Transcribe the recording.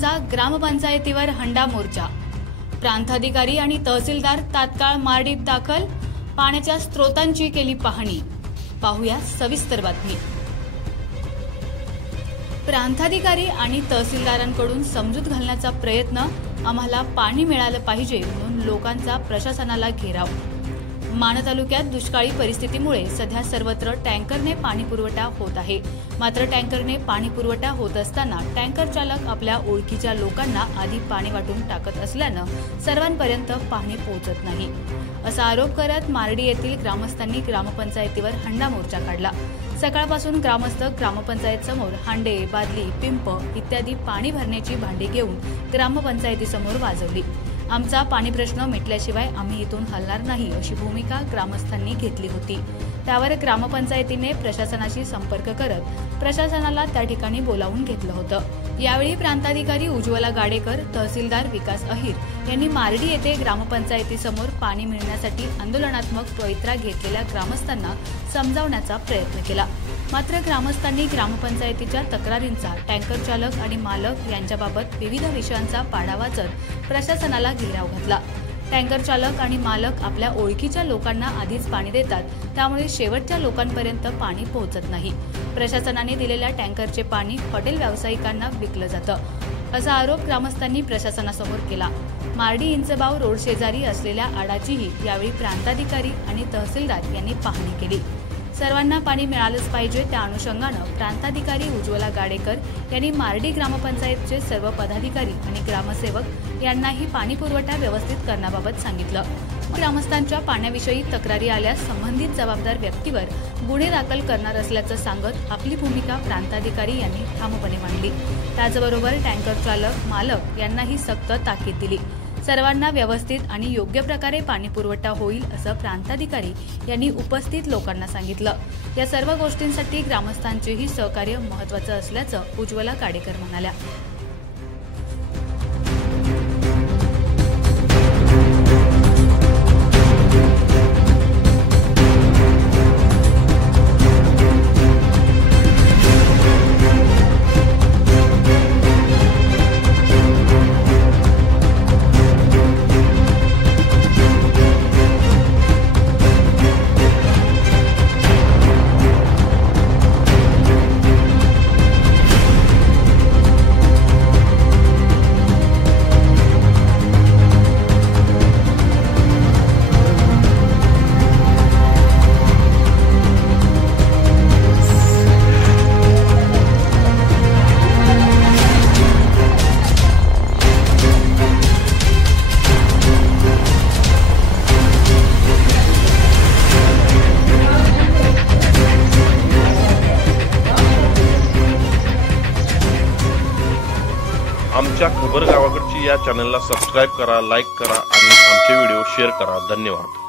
ग्रामस्थांचा ग्रामपंचायतीवर हंडा मोर्चा। प्रांताधिकारी आणि तहसीलदार तात्काळ मारडीत दाखल। पाण्याच्या स्त्रोतांची केली पाहणी। पाहूया सविस्तर बातमी। प्रांताधिकारी आणि तहसीलदारांकडून समजूत घालण्याचा प्रयत्न। आम्हाला पाणी मिळालं पाहिजे म्हणून लोकांचा प्रशासनाला घेराव। मान तालुक्यात दुष्काळी परिस्थितीमुळे सध्या सर्वत्र टँकरने पाणी पुरवठा होत आहे। मात्र टँकरने पाणी पुरवठा होत असताना टँकर चालक आपल्या ओळखीच्या लोकांना आधी पाणी वाटून टाकत असल्यानं सर्वांपर्यंत पाणी पोहोचत नाही, असा आरोप करत मारडी येथील ग्रामस्थांनी ग्रामपंचायतीवर हंडा मोर्चा काढला। सकाळपासून ग्रामस्थ ग्रामपंचायत समोर हांडे, बादली, पिंप इत्यादी पाणी भरण्याची भांडी घेऊन ग्रामपंचायतीसमोर वाजवली। आमचा पाणी प्रश्न मिटल्याशिवाय आम्ही इथून हलणार नाही, अशी भूमिका ग्रामस्थांनी घेतली होती। त्यावर ग्रामपंचायतीने प्रशासनाशी संपर्क करत प्रशासनाला त्या ठिकाणी बोलावून घेतलं होतं। यावेळी प्रांताधिकारी उज्ज्वला गाडेकर, तहसीलदार विकास अहिर यांनी मारडी येथे ग्रामपंचायतीसमोर पाणी मिळण्यासाठी आंदोलनात्मक पवित्रा घेतलेल्या ग्रामस्थांना समजावण्याचा प्रयत्न केला। मात्र ग्रामस्थांनी ग्रामपंचायतीच्या तक्रारींचा, टँकर चालक आणि मालक यांच्याबाबत विविध विषयांचा पाढा वाचत प्रशासनाला घेराव घातला। टँकर चालक आणि मालक आपल्या ओळखीच्या लोकांना आधीच पाणी देतात, त्यामुळे शेवटच्या लोकांपर्यंत पाणी पोहोचत नाही। प्रशासनाने दिलेल्या टँकरचे पाणी हॉटेल व्यावसायिकांना विकलं जातं, असा आरोप ग्रामस्थांनी प्रशासनासमोर केला। मारडी इंचबाव रोड शेजारी असलेल्या आडाचीही यावेळी प्रांताधिकारी आणि तहसीलदार यांनी पाहणी केली। सर्वांना पाणी मिळालंच पाहिजे, त्या अनुषंगानं प्रांताधिकारी उज्ज्वला गाडेकर यांनी मारडी ग्रामपंचायतचे सर्व पदाधिकारी आणि ग्रामसेवक यांनाही पाणी पुरवठा व्यवस्थित करण्याबाबत सांगितलं। ग्रामस्थांच्या पाण्याविषयी तक्रारी आल्यास संबंधित जबाबदार व्यक्तीवर गुन्हे दाखल करणार असल्याचं सांगत आपली भूमिका प्रांताधिकारी यांनी ठामपणे मांडली। त्याचबरोबर टँकर चालक, मालक यांनाही सक्त ताकीद दिली। सर्वांना व्यवस्थित आणि योग्य प्रकारे पाणी पुरवठा होईल, असं प्रांताधिकारी यांनी उपस्थित लोकांना सांगितलं। या सर्व गोष्टींसाठी ग्रामस्थांचेही सहकार्य महत्त्वाचं असल्याचं उज्ज्वला गाडेकर म्हणाल्या। आमच्या खबर गावाकडची या चॅनलला सबस्क्राइब करा, लाईक करा आणि आमचे व्हिडिओ शेअर करा। धन्यवाद।